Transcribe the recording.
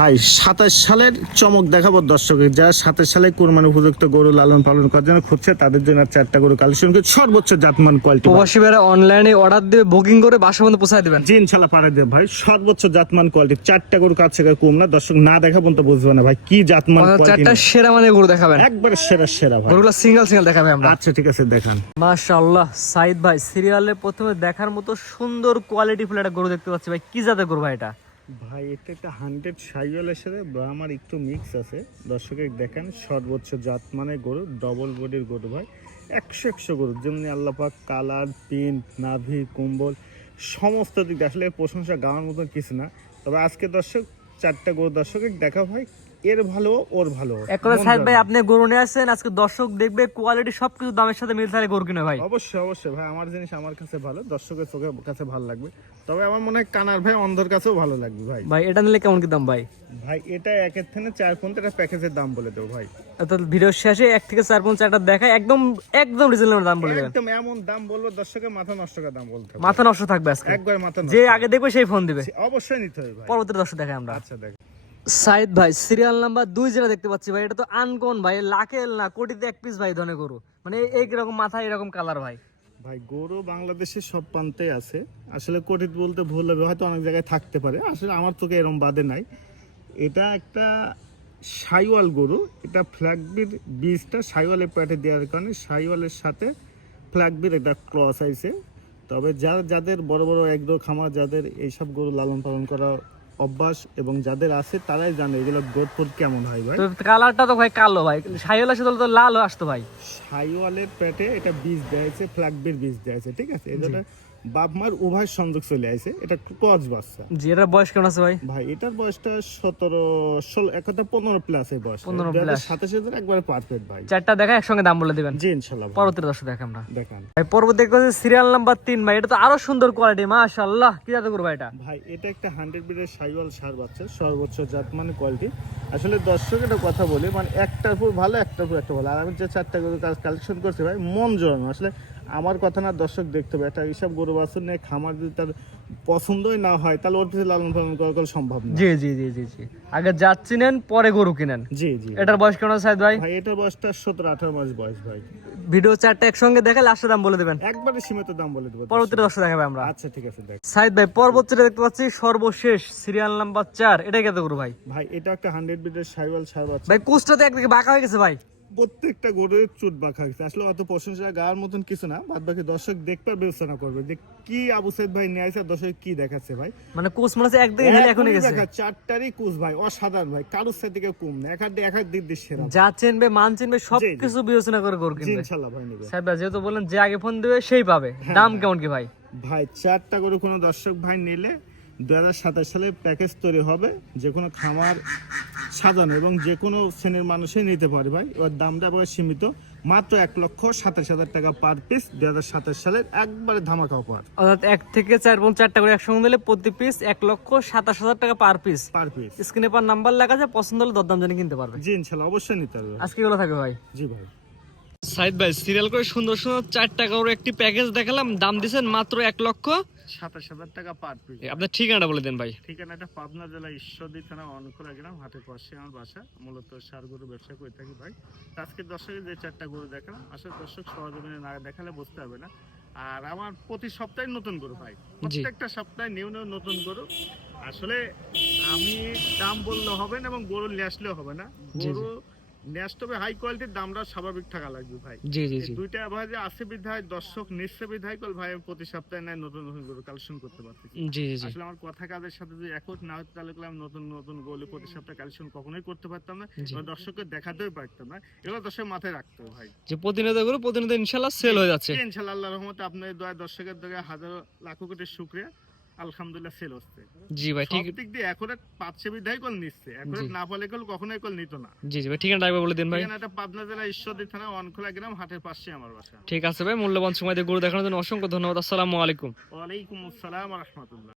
ভাই 27 সালের চমক দেখাবো দর্শকের, যারা 27 সালে কুরবানি উপযুক্ত গরু লালন পালন করার জন্য খুঁজছে তাদের জন্য 4টা গরু কালেকশন করে সর্বোচ্চ জাতমান কোয়ালিটি। প্রবাসী ভাইরা অনলাইনে অর্ডার দিয়ে বুকিং করে বাসা পর্যন্ত পৌঁছায় দিবেন। জি ইনশাআল্লাহ পারে দেব ভাই, সর্বোচ্চ জাতমান কোয়ালিটি। 4টা গরু কাছ থেকে কম না, দর্শক না দেখা পর্যন্ত বুঝবে না ভাই কি জাতমান কোয়ালিটি। 4টা সেরা মানে গরু দেখাবেন, একবারে সেরা সেরা ভাই। গরুগুলো সিঙ্গেল সিঙ্গেল দেখাবেন আমরা। আচ্ছা ঠিক আছে দেখান। মাশাআল্লাহ সাইদ ভাই, সিরিয়ালে প্রথমে দেখার মতো সুন্দর কোয়ালিটি ফুল একটা গরু দেখতে পাচ্ছি ভাই। কি জাতের গরু ভাই এটা? ভাই এটা একটা 100 সাইওয়ালের সাথে ব্রাহ্মার একটু মিক্স আছে। দর্শকের দেখেন সর্বোচ্চ জাত মানে গরু, ডবল বডির গরু ভাই। 100 গরু, যেমনি আল্লাহ পাক কালার, প্রিন্ট, নাভি, কম্বল সমস্ত দিক দিয়ে আসলে প্রশংসা গাওয়ার মতন কিছু না। তবে আজকে দর্শক 4টা গরু দর্শকের দেখা হয়, এর ভালো ওর ভালো। এক কথা সাইদ ভাই, আপনি গরু নিয়ে আসছেন, আজকে দর্শক দেখবে কোয়ালিটি সবকিছু দামের সাথে মিল থাকে গরু কিনে ভাই। অবশ্যই অবশ্যই ভাই, আমার জিনিস আমার কাছে ভালো, দর্শকের চোখের কাছে ভালো লাগবে। তবে আমার মনে হয় কানার ভাই অন্ধর কাছেও ভালো লাগবে ভাই। ভাই এটা নিলে কেমন কি দাম ভাই? ভাই এটা একের থেকে 4 একটা প্যাকেজের দাম বলে দেবো ভাই। অর্থাৎ ভিডিওর শেষে 1 থেকে 4 পর্যন্ত চারটা দেখায়, একদম একদম রিজনেবল দাম বলে দেবেন। একদম এমন দাম বলবো দর্শকের মাথা নষ্ট করার দাম বলতে হবে। মাথা নষ্ট থাকবে আজকে, একবার মাথা নষ্ট। যে আগে দেখবে সেই ফোন দিবে। অবশ্যই নিতে হবে ভাই। পরবর্তী দর্শক দেখাই আমরা। আচ্ছা দেখ সাইদ ভাই, সিরিয়াল নাম্বার 2 যেটা দেখতে পাচ্ছি ভাই, এটা তো আনকন ভাই, লাখের না কোটিতে এক পিস ভাই ধনে গরু, মানে এইরকম মাথা এরকম কালার ভাই। ভাই গরু বাংলাদেশের সব প্রান্তে আছে, আসলে কোটিত বলতে ভুল হবে, হয়তো অনেক জায়গায় থাকতে পারে, আসলে আমার চোখে এরকম বাদে নাই। এটা একটা সাইওয়াল গরু, এটা ফ্ল্যাগবির বীজটা সাইওয়ালের পেটে দেওয়ার কারণে সাইওয়ালের সাথে ফ্ল্যাগবির একটা ক্রস আইছে। তবে যাদের বড় বড় একদম খামার, যাদের এইসব গরু লালন পালন করা অভ্যাস এবং যাদের আছে তারাই জানে এগুলো গ্রোথ ফোট কেমন হয় ভাই। তো কালারটা তো ভাই কালো ভাই, সাইওয়ালের সাথে তো লাল আসতো ভাই। সাইওয়ালের পেটে এটা বীজ দেয়াছে, ফ্ল্যাগবির বীজ দেয়াছে, ঠিক আছে। এটা বাপ মার উভয় সংযোগ চলে আইছে, এটা ক্রস বাচ্চা। জি, এটার বয়স কেমন আছে ভাই? ভাই এটার বয়সটা 17-16 একটা 15 প্লাস এই বয়স। 15 প্লাস 27 একবারে পারফেক্ট ভাই। 4টা দেখা একসঙ্গে দাম বলে দিবেন। জি ইনশাআল্লাহ। পরবর্তী দর্শক দেখাই আমরা। দেখান ভাই পরবর্তী দেখতে পাচ্ছি সিরিয়াল নাম্বার 3 ভাই, এটা তো আরো সুন্দর কোয়ালিটি, মাশাআল্লাহ। কি জাতের গরু ভাই এটা? ভাই এটা একটা 100 বিটের সাইওয়াল সার বাচ্চা, সর্বোচ্চ জাত মানে কোয়ালিটি। আসলে দর্শক একটা কথা বলি, মানে একটার উপর ভালো একটার উপর একটা ভালো। আর আমি যে 4টা গরু কালেকশন করছি ভাই, মন জোড়ানো। আসলে আমার কথা না, দর্শক দেখতে হবে। একটা এইসব গরু বাছুর নিয়ে খামার যদি তার পছন্দই না হয়, তাহলে ওর পিছনে লালন পালন করা সম্ভব না। জি জি জি জি জি, আগে যাচ্ছি নেন পরে গরু কিনেন। জি জি। এটার বয়স কেমন আছে সাইদ ভাই? ভাই এটার বয়সটা 17-18 মাস বয়স ভাই। ভিডিও 4টা একসঙ্গে দেখে লাস্টের দাম বলে দিবেন। একবারে সীমিত দাম বলে দেবো। পরবর্তী দর্শক দেখাবে আমরা। আচ্ছা ঠিক আছে দেখ। সাইদ ভাই পরবর্তীটা দেখতে পাচ্ছি সর্বশেষ সিরিয়াল নাম্বার 4, এটা কত গরু ভাই? ভাই এটা একটা 100 বিটের সাইওয়াল সার বাচ্চা। ভাই কুচটাতে একদিকে বাঁকা হয়ে গেছে ভাই। প্রত্যেকটা গরুর চুট বাঁকা হয়েছে। আসলে অত প্রশংসা গাওয়ার মতন কিছু না, বাদ বাকি দর্শক দেখবার বিবেচনা করবে যে কি আবু সাইদ ভাই নিয়ে আসে, দর্শক কি দেখাচ্ছে ভাই। মানে কুচ মনে হচ্ছে একদিকে হেলে এখনই গেছে। 4টারই কুচ ভাই অসাধারণ ভাই, কারোর সাথে থেকে কম না, এক হাত দিক দিয়ে সেরা। যা চিনবে মান চিনবে সবকিছু বিবেচনা করে গরু জি কিনবে ইনশাআল্লাহ ভাই নেবে। সাহেব ভাই যেহেতু বলেন যে আগে ফোন দিবে সেই পাবে, দাম কেমন কি ভাই? ভাই 4টা গরু কোনো দর্শক ভাই নিলে 2027 সালে প্যাকেজ তৈরি হবে, যে কোনো খামার সাজানো এবং যে কোনো শ্রেণীর মানুষই নিতে পারে ভাই। ওর দামটা আবার সীমিত, মাত্র 1,27,000 টাকা পার পিস। 2027 সালের একবারে ধামাকা অফার। অর্থাৎ 1 থেকে 4 এবং 4টা করে একসঙ্গে দিলে প্রতি পিস 1,27,000 টাকা পার পিস। Per piece. স্ক্রিনে পার নাম্বার লেখা আছে, পছন্দ হলে দরদাম জানি কিনতে পারবে। জি ইনশাআল্লাহ অবশ্যই নিতে হবে। আজকে এগুলো থাকবে ভাই। জি ভাই। সাইদ ভাই সিরিয়াল করে সুন্দর সুন্দর 4টা করে একটি প্যাকেজ দেখালাম, দাম দিবেন মাত্র 1,27,000 টাকা পার পিস। আপনার ঠিকানাটা বলে দেন ভাই। ঠিকানাটা পাবনা জেলা ঈশ্বরদী থানা অনখোলা গ্রাম, হাটের পাশে আমার বাসা। মূলত সার গরু ব্যবসা করে থাকি ভাই। আজকে দর্শকের যে 4টা গরু দেখালাম, আসলে দর্শক সহজমিনে না দেখালে বুঝতে হবে না। আর আমার প্রতি সপ্তাহে নতুন গরু ভাই, প্রত্যেকটা সপ্তাহে নিউ নিউ নতুন গরু। আসলে আমি দাম বললে হবে না এবং গরু নিয়ে আসলেও হবে না। গরু নেক্সট হবে হাই কোয়ালিটির, দামটা স্বাভাবিক থাকা লাগবে ভাই। জি জি জি। দুইটা ভাই যে আছে বিধায় দর্শক নিচ্ছে বিধায় কল ভাই প্রতি সপ্তাহে নাই নতুন নতুন গরু কালেকশন করতে পারছি। জি জি জি। আসলে আমার কথা কাজের সাথে যদি একট না হতো তাহলে আমি নতুন নতুন গরু প্রতি সপ্তাহে কালেকশন কখনোই করতে পারতাম না, এবং দর্শককে দেখাতেও পারতাম না। এগুলো দর্শক মাথায় রাখতে হবে ভাই, যে প্রতিনিয়ত গরু প্রতিনিয়ত ইনশাআল্লাহ সেল হয়ে যাচ্ছে। ইনশাআল্লাহ আল্লাহর রহমতে আপনার দয়া দর্শকের দয়া হাজার লাখো কোটি শুকরিয়া, আলহামদুলিল্লাহ সেল হচ্ছে। জি ভাই ঠিক। সব দিক দিয়ে একুরেট পাচ্ছে বিধায় কল নিচ্ছে, একুরেট না পালে কল কখনোই কল নিত না। জি জি ভাই, ঠিকানাটা একবার বলে দিন ভাই। ঠিকানাটা পাবনা জেলা ঈশ্বরদী থানা অনখোলা গ্রাম, হাটের পাশে আমার বাসা। ঠিক আছে ভাই, মূল্যবান সময় দিয়ে গরু দেখানোর জন্য অসংখ্য ধন্যবাদ। আসসালামু আলাইকুম। ওয়ালাইকুম আসসালাম ওয়া রাহমাতুল্লাহ।